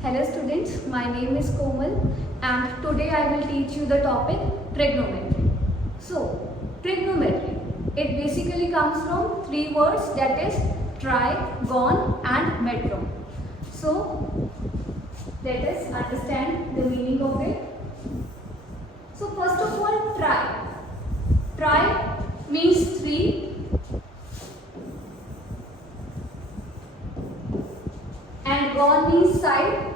Hello students, my name is Komal and today I will teach you the topic trigonometry. So, trigonometry, it basically comes from three words, that is trigon and metron. So, let us understand the meaning of it. So, first of all, tri. Tri means three and gon means side.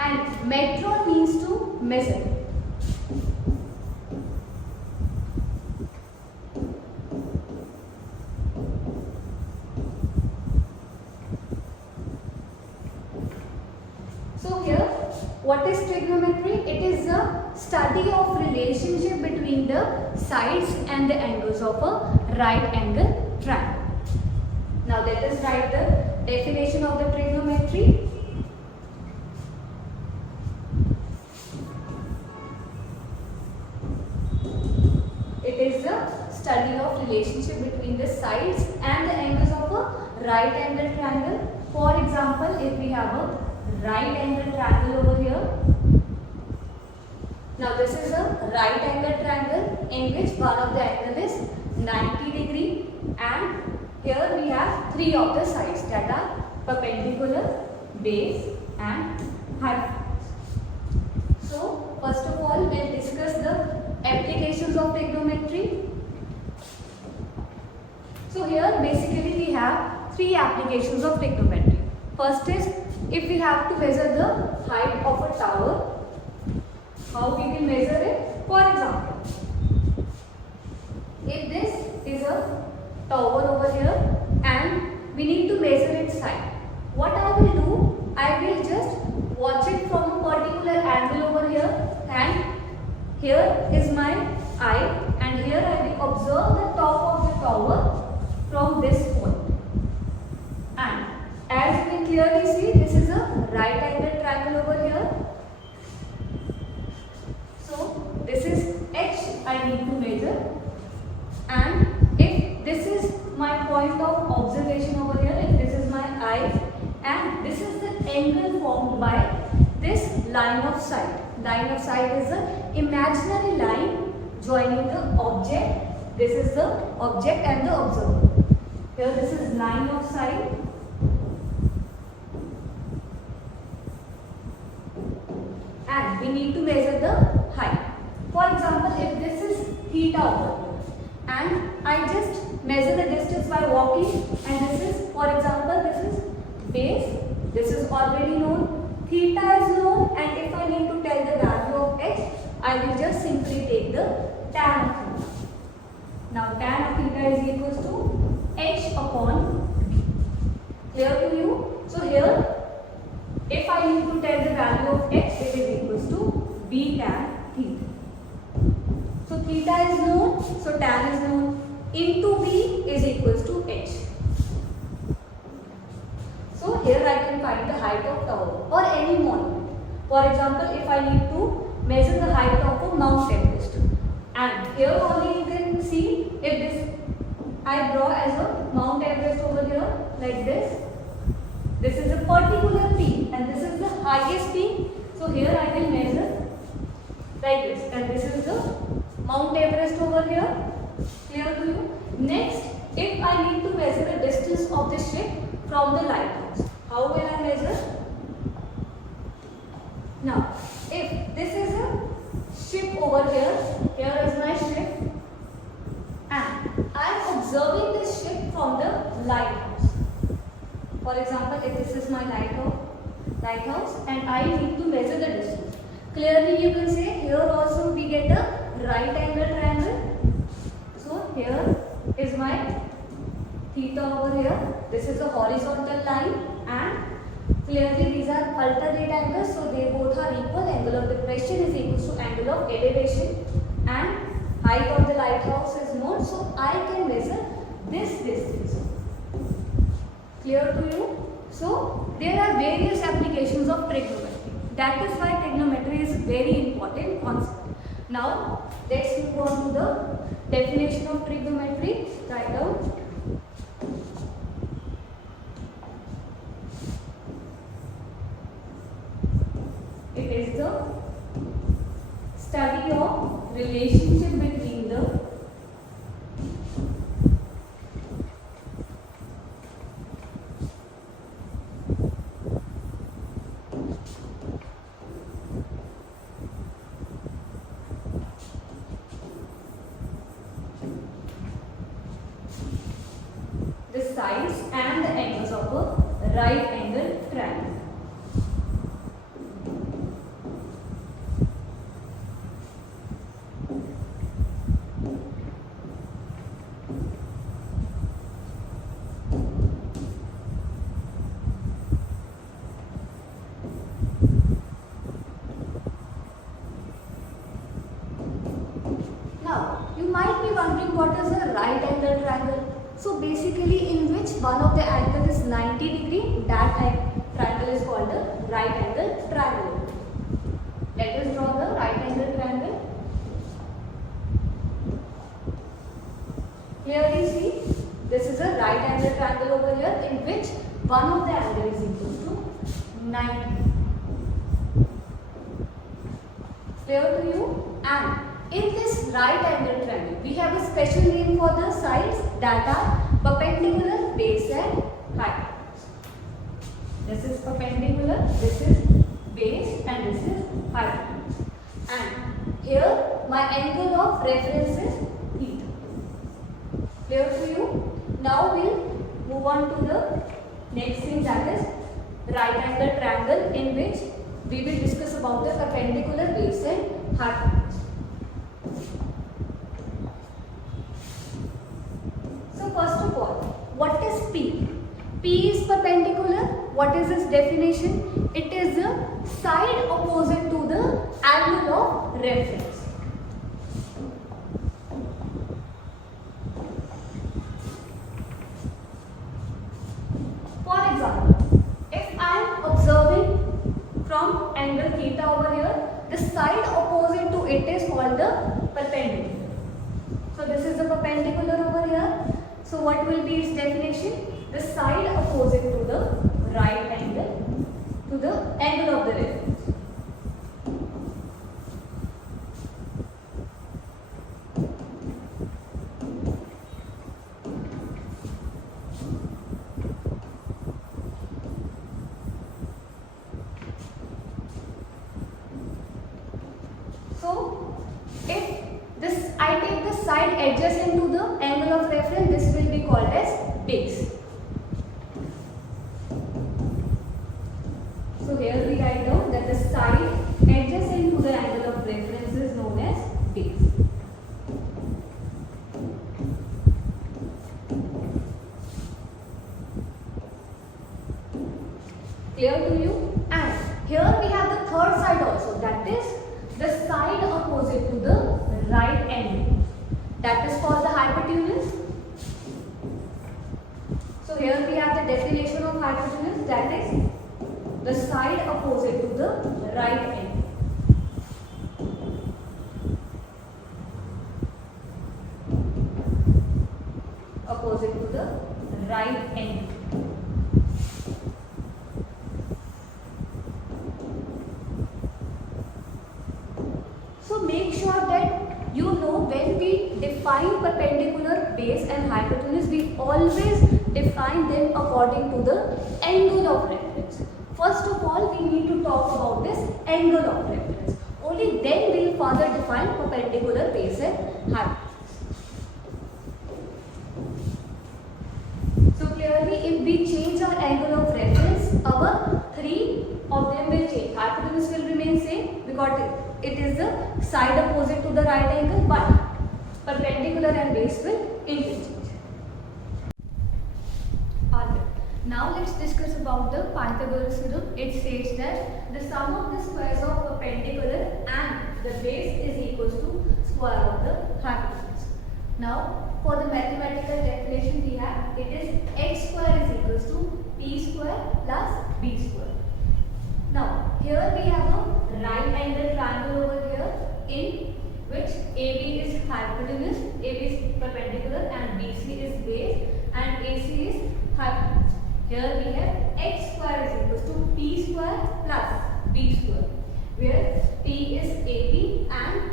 And metron means to measure. So here, what is trigonometry? It is a study of relationship between the sides and the angles of a right angle triangle. Now let us write the definition of the trigonometry. It is a study of relationship between the sides and the angles of a right angle triangle. For example, if we have a right angle triangle over here. Now this is a right angle triangle in which one of the angle is 90 degree and here we have three of the sides that are perpendicular, base and hypotenuse. So first of all we will discuss the applications of trigonometry. So here basically we have three applications of trigonometry. First is if we have to measure the height of a tower, how we will measure it? For example, if this is a tower over here and we need to measure its height, what I will do? I will just watch it from a particular angle over here and here is my eye and here I will observe the top of the tower from this point. And as we clearly see, this is a right angle triangle over here. So this is H I need to measure, and if this is my point of observation over here, if this is my eye and this is the angle formed by this line of sight. Line of sight is an imaginary line joining the object. This is the object and the observer. Here this is line of sight. And we need to measure the height. For example, if this is theta over here and I just measure the distance by walking and this is, for example, this is base, this is already known, theta is known, and if I need to tell the value of x, I will just simply take the tan of theta. Now tan of theta is equals to h upon b. Clear to you? So here, if I need to tell the value of x, it is equals to b tan theta. So theta is known, so tan is known, into b is equals to h. So here I can find the height of tower or any monument. For example, if I need to measure the height of a Mount Everest, and here only you can see if this I draw as a Mount Everest over here like this. This is a particular peak and this is the highest peak. So here I will measure like this and this is the Mount Everest over here. Clear to you? Next, if I need to measure the distance of the ship from the lighthouse, how will I measure? Now, if this is a ship over here, here is my ship and I am observing this ship from the lighthouse. For example, if this is my lighthouse and I need to measure the distance. Clearly you can say here also we get a right angle triangle. So here is my theta over here. This is a horizontal line and clearly these are alternate angles, so they both are equal. Angle of depression is equal to angle of elevation and height of the lighthouse is known, so I can measure this distance. Clear to you? So there are various applications of trigonometry. That is why trigonometry is very important concept. Now let's move on to the definition of trigonometry. Write down. the sides and the angles of a right angle triangle. Now, you might be wondering what is a right angle triangle. So basically in which one of the angle is 90 degree, that triangle is called the right angle triangle. Let us draw the right angle triangle. Clearly see, this is a right angle triangle over here in which one of the angle is equal to 90. Clear to you? And in this right angle triangle, we have a special name for the sides that are perpendicular, base and hypotenuse. This is perpendicular, this is base and this is hypotenuse. And here my angle of reference is theta. Clear to you? Now we'll move on to the next thing, that is right angle triangle, in which we will discuss about the perpendicular, base and hypotenuse. So first of all, what is P? P is perpendicular. What is its definition? It is the side opposite to the angle of reference. For example, if I am observing from angle theta over here, the side opposite to it is called the perpendicular. So this is the perpendicular over here. So what will be its definition? The side opposite to the right angle, to the angle of the reference. So if this, I take the side adjacent to the angle of reference, this will be called as base. So here we write down that the side adjacent to the angle of reference is known as base. Clear to you? And here we have the third side also, that is the side opposite to the right angle. That is called the hypotenuse. So here we have the definition of hypotenuse, that is the side opposite to the right angle. Opposite to the right angle. So make sure that you know when we define perpendicular, base and hypotenuse, we always define them according to the angle of reference. First of all, we need to talk about this angle of reference. Only then we will further define perpendicular, base and hypotenuse. So clearly, if we change our angle of reference, our three of them will change. Hypotenuse will remain same because it is the side opposite to the right angle, but perpendicular and base will interchange. Alright. Now let's discuss about the Pythagoras theorem. It says that the sum of the squares of perpendicular and the base is equals to square of the hypotenuse. Now for the mathematical definition we have, it is x square is equals to p square plus b square. Now here we have a right angle triangle over here in which AB is hypotenuse, AB is perpendicular and BC is base and AC is hypotenuse. Here we have x square is equals to p square plus b square, where p is AB and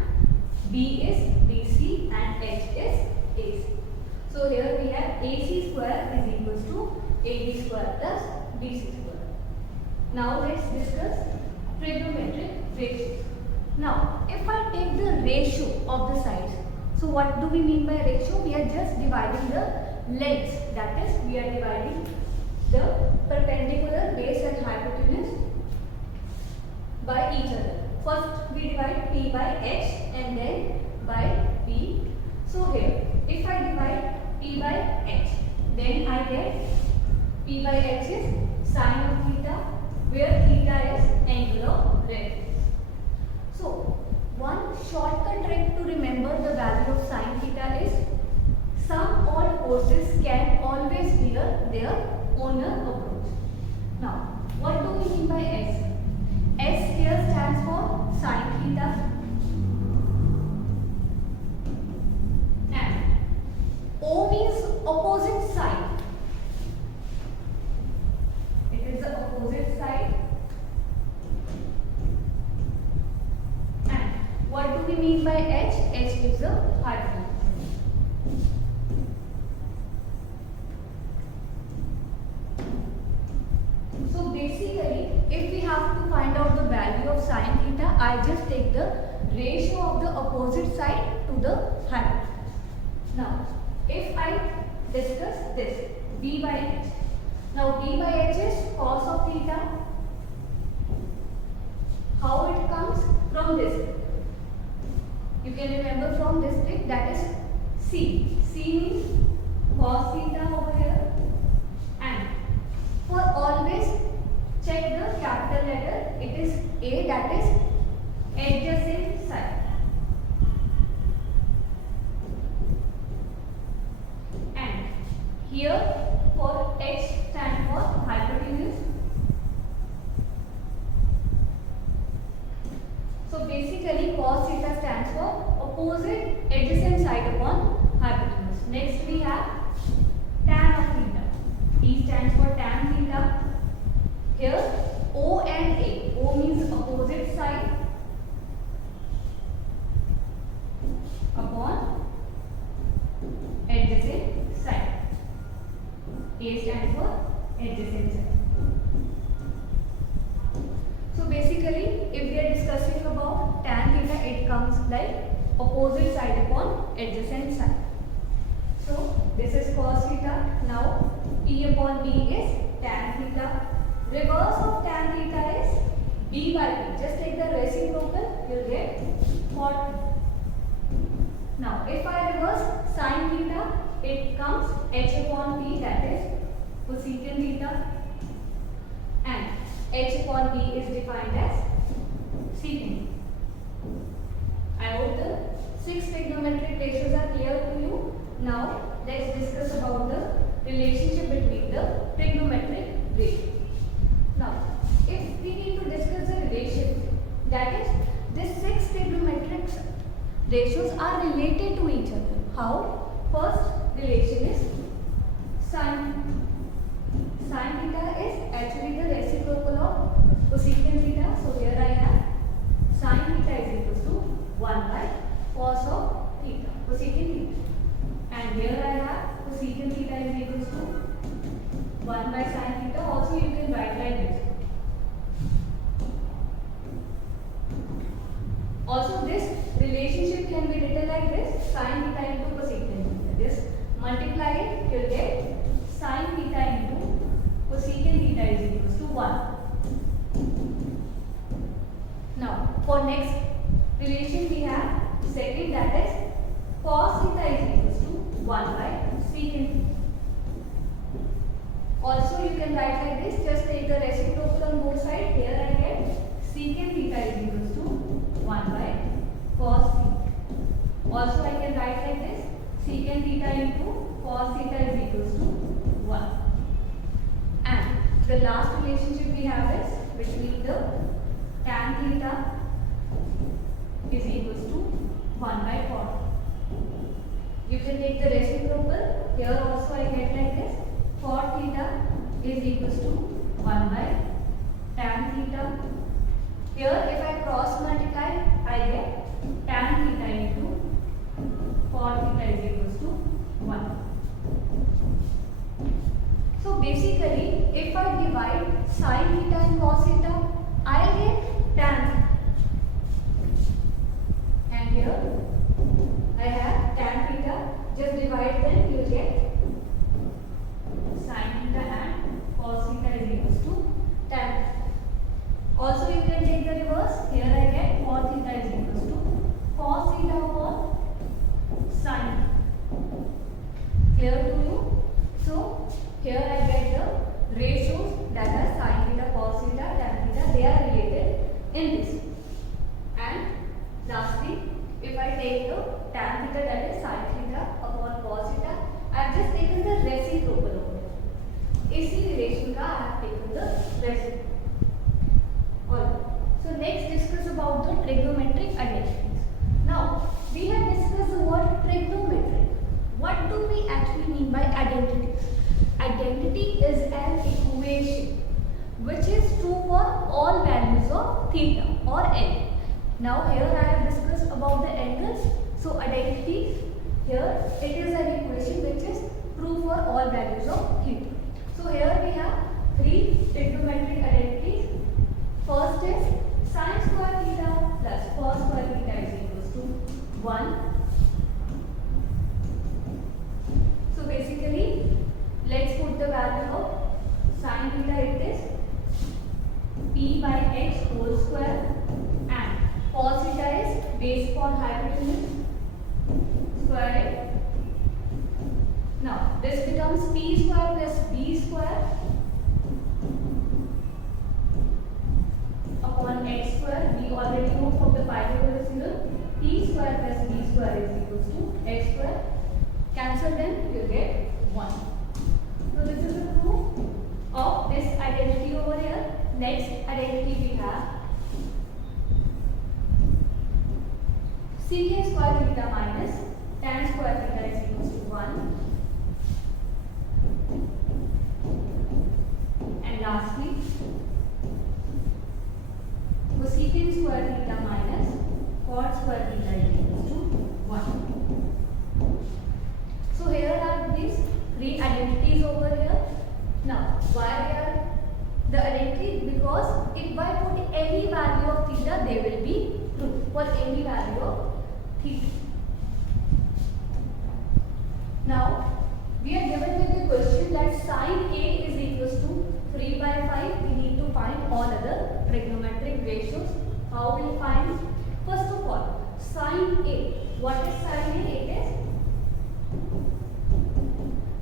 b is BC and h is AC. So here we have AC square is equals to AB square plus BC square. Now let's discuss trigonometric ratios. Now if I take the ratio of the sides, so what do we mean by ratio? We are just dividing the lengths, that is we are dividing the perpendicular base and hypotenuse by each other. First we divide P by H and then by P. So here if I divide P by H, then I get P by H is sine of theta, where theta is angle of reference. So one shortcut trick to remember the value of sine theta is some odd forces can always bear their own approach. Now, what do we mean by S? S here stands for sine theta and O means opposite side. It is the opposite side. And what do we mean by H? H is the hypotenuse. So basically, if we have to find out the value of sine theta, I just take the ratio of the opposite side to the hypotenuse. Now, if I discuss this, B by H. Now, B by H is cos of theta. How it comes? From this. You can remember from this trick, that is C. C means cos theta over here. And for always check the capital letter, it is A, that is adjacent side. And here for H stand for hypotenuse. So basically cos theta stands for opposite adjacent side upon hypotenuse. Next we have tan of theta. T stands for tan theta. Here O and A. O means opposite side upon adjacent side. A stands for adjacent side. So basically, if we are discussing about tan theta, it comes like opposite side upon adjacent side. So this is cos theta. Now P upon B is tan theta. Reverse of tan theta is B by P. Just take the reciprocal, you will get 40. Now if I reverse sin theta, it comes H upon P, that is cosecant theta, and H upon P is defined as secant. I hope the 6 trigonometric ratios are clear to you. Now let's discuss about the relationship between the trigonometric ratios. Now if we need to discuss the relation, that is these 6 trigonometric ratios are related to each other. How? First relation is sin. Sin theta is actually the reciprocal of cosecant theta. So here I have sin theta is equals to 1 by cos of theta, cosecant theta. And here I have cosecant theta is equals to 1 by sin theta. Also you can write like this. Also this relationship can be written like this, sin theta into cosecant theta. Just multiply it, you will get sin theta into cosecant theta is equals to 1. Now for next relation we have second, that is cos theta is equals to 1 by secant theta. Also you can write like this, just take the reciprocal on both sides. Here I get secant theta is equals to 1 by cos theta. Also I can write like this, secant theta into cos theta is equals to 1. And the last relationship we have is between the tan theta is equals to 1 by cot. You can take the reciprocal. Here also I get like this, cot theta is equals to 1 by tan theta. Here if I cross multiply, I get tan theta into cot theta is equals to 1. So basically, if I divide sin theta and cos theta, I get tan. And here I have tan theta. Just divide them, you will get in this. And lastly, if I take the tan theta, that is sin theta upon cos theta, I have just taken the reciprocal over here. इसी relation का I have taken the reciprocal. Alright. So next discuss about the trigonometric identities. Now we have discussed the word trigonometric. What do we actually mean by identities? Identity is an equation which is true for all values of theta or angle. Now here I have discussed about the angles. So identities, here it is an equation which is true for all values of theta. So here we have three trigonometric identities. First is sin square theta plus cos square theta is equals to 1. So basically, let's put the value of sin theta, it is p by x whole square, and cos theta is base upon hypotenuse square. Now this becomes p square plus b square upon x square. We already know from the Pythagoras theorem, p square plus b square is equals to x square. Cancel them, you get 1. So this is the proof of this identity over here. Next identity we have secant square theta minus tan square theta is equals to 1. And lastly, cosecant square theta minus cot square theta is equals to 1. So here are these three identities over here. Now why they are the identity? Because if I put any value of theta, they will be true for any value of theta. Now we are given with the question that sin A is equals to 3 by 5. We need to find all other trigonometric ratios. How will we find? First of all, sin A. What is sin A? It is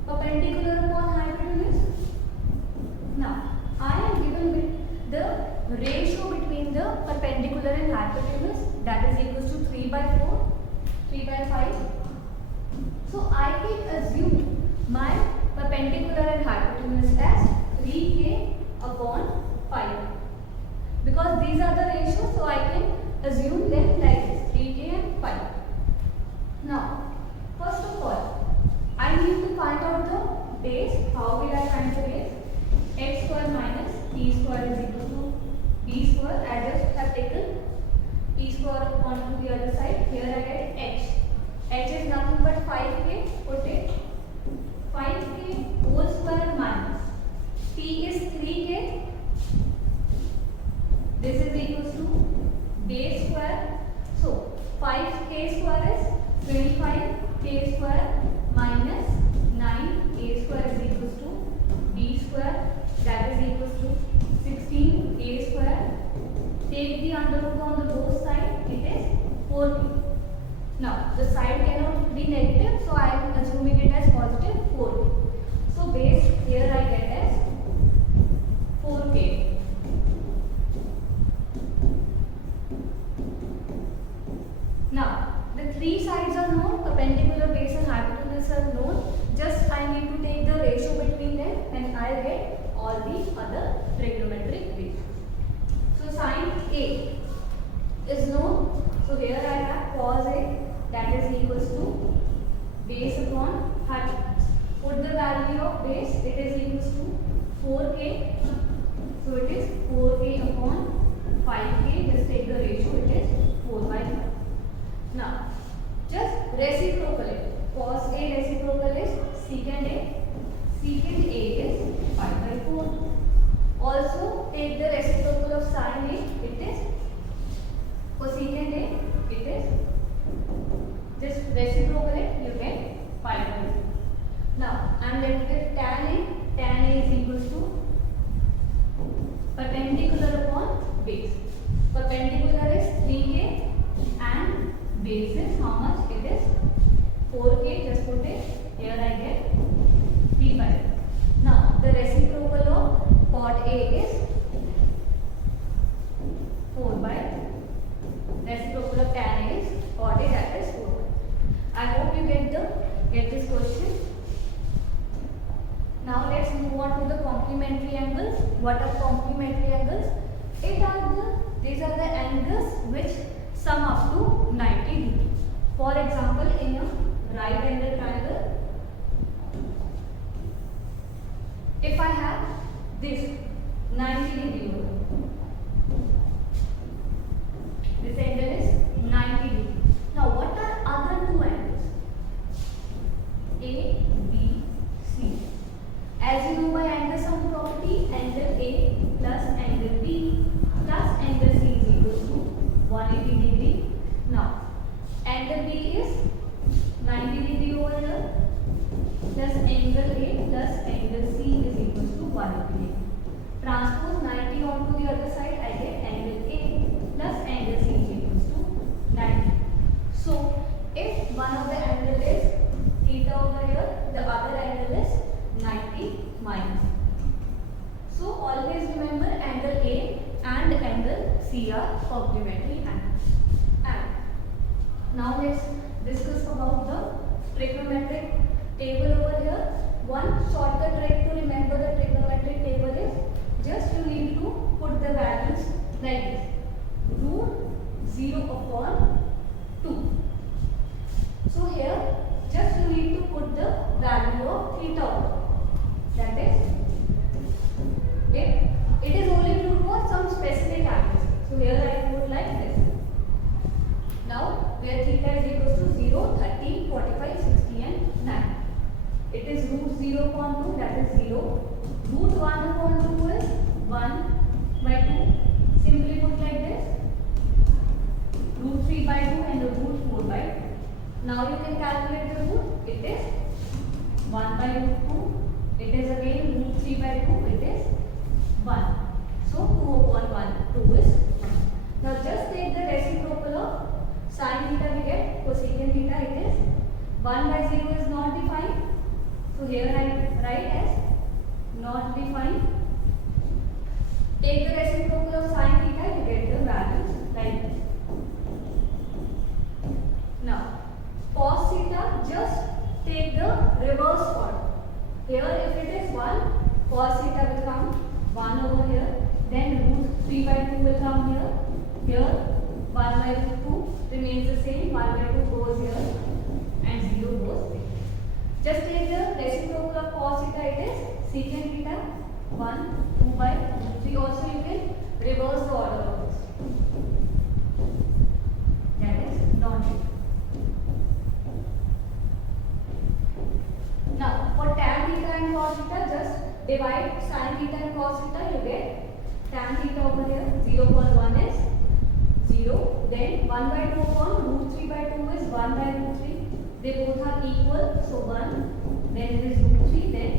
perpendicular upon hypotenuse. Now I am given with the ratio between the perpendicular and hypotenuse, that is equals to 3 by 4, 3 by 5. So I can assume my perpendicular and hypotenuse as 3k upon 5. Because these are the ratios, so I can assume them like this, 3k and 5. Now, first of all, I need to find out the base. How will I find the base? X square minus p square is equal to b square. I just have taken p square onto the other side. Here I get h. H is nothing but 5k. Put it 5k whole square minus p is 3k. This is equals to base square. So 5k square is 25k square minus 9a square is equals to b square, that is equals to 16a square. Take the under root on the both sides, it is 4k. Now the side cannot be negative, so I am assuming it as positive 4k. So base here I get as 4k. Now the three sides are known, perpendicular, base and hypotenuse are known. Just I need to take the ratio between them and I get all the other trigonometric ratios. So sin A is known. So here I have cos A, that is equals to base upon hypotenuse. Put the value of base, it is equals to 4k. So it is 4k upon 5k. Just take the ratio, it is 4 by 5. Now just reciprocal it. Cos A reciprocal is secant A. Secant A is 5 by 4. Also take the reciprocal of sin A. It is cosecant A. It is just reciprocal it. You get 5 by 4. Now I am left with tan A. Tan A is equals to perpendicular upon base. Perpendicular is 3k and base is how much? It is 4k. Just put it here. I get 3 by 4. Now the reciprocal of cot A is 4 by move on to the complementary angles. What are complementary angles? These are the angles which sum up to 90 degrees. For example, in a right angle triangle, if I have this 90 degree over, this angle is 90 degree. Now what are other two angles? A, B, C. As you know by angle sum property, angle A plus angle B plus angle C is equal to 180 degree. Now angle B is 90 degree over here plus angle A plus angle C is equal to 180 degree. Transpose 90 onto the other side, I get angle A plus angle C is equal to 90. So if one of the angle is theta over here, the other angle is 90 minus. So always remember angle A and angle C are complementary angles. And now let's discuss about the trigonometric table over here. One shortcut trick to remember the trigonometric table is just you need to put the values like this. Root 0 upon 2. So here just you need to put the value of theta. That is, if it is only true for some specific angles. So here I put like this. Now where theta is equal to 0, 30, 45, 60 and 9. It is root 0 upon 2, that is 0. Root 1 upon 2 is 1 by 2. Simply put like this. Root 3 by 2 and the root 4 by 2. Now you can calculate the root. It is 1 by root 2. It is again root 3 by 2. It is 1. So 2 upon 1. 2 is 1. Now just take the reciprocal of sin theta we get. Cosecant theta it is 1 by 0 is not defined. So here I write as not defined. Take the reciprocal of sin theta, you get the values like this. Now cos theta, just take the reverse order. Here if it is 1, cos theta will come 1 over here. Then root 3 by 2 will come here. Here 1 by root 2 remains the same. 1 by 2 goes here and 0 goes there. Just take the reciprocal of cos theta, it is secant theta 1, 2 by root 3. Also you can reverse the order of this. That is non-theta. Now for tan theta and cos theta, just divide sin theta and cos theta, you get tan theta over here 0 upon 1 is 0. Then 1 by 2 upon root 3 by 2 is 1 by root 3. They both are equal, so 1, then it is root 3, then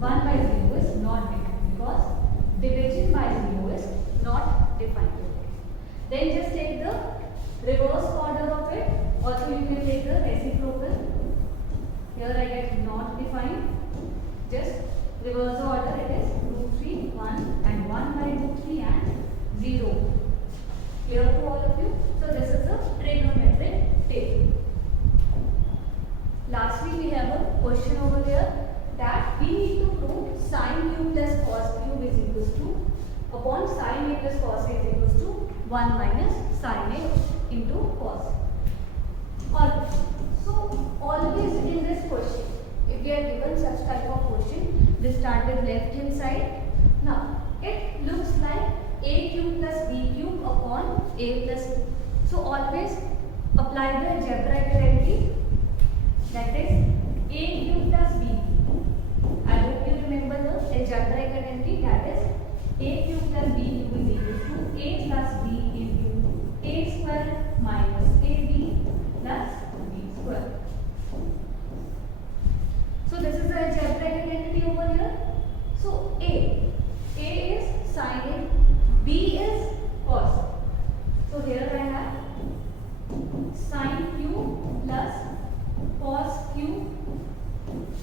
1 by 0 is not defined because division by 0 is not defined. Then just take the reverse order of it. Also you can take the reciprocal. Here I get not defined. Just reverse the order, it is root 3, 1 and 1 by root 3 and 0. Clear to all of you? So this is the trigonometric table. Lastly, we have a question over here that we need to prove sin u plus cos u is equals to upon sin a plus cos a is equals to 1 minus sin a into cos. Alright. So always in this question, if we are given such type of question, we start with left hand side. Now it looks like a cube plus b cube upon a plus b. So always apply the algebraic identity. That is a cube plus b. I hope you remember the algebraic identity. That is a cube plus b cube is equal to a plus b into a square minus ab plus b square. So this is the algebraic identity over here. So a is sin a, b is cos. So here I have sin q plus cos q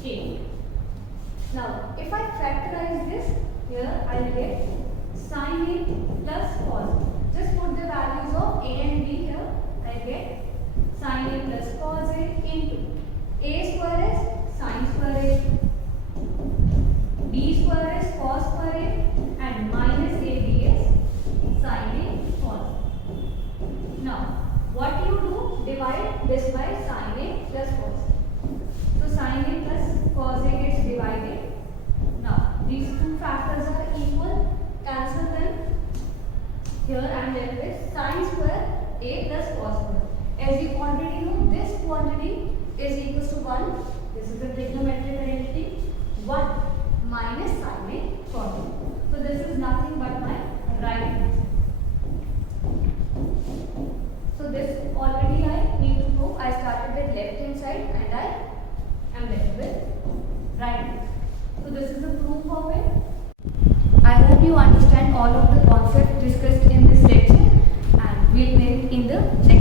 a. Now if I factorize this, here I will get sin a plus cos. Just put the values of a and b here. I get sin a plus cos a into a square is sin square a, b this by sin A plus cos A. So sin A plus cos A gets divided. Now these two factors are equal. Cancel them. Here I am left with sin square A plus cos square. As you already know, this quantity is equal to 1. This is the trigonometric identity. 1 minus sin A cos A. So this is nothing but my right hand. So this already I need to prove. I started with left hand side and I am left with right hand. So this is the proof of it. I hope you understand all of the concepts discussed in this lecture, and we'll meet in the next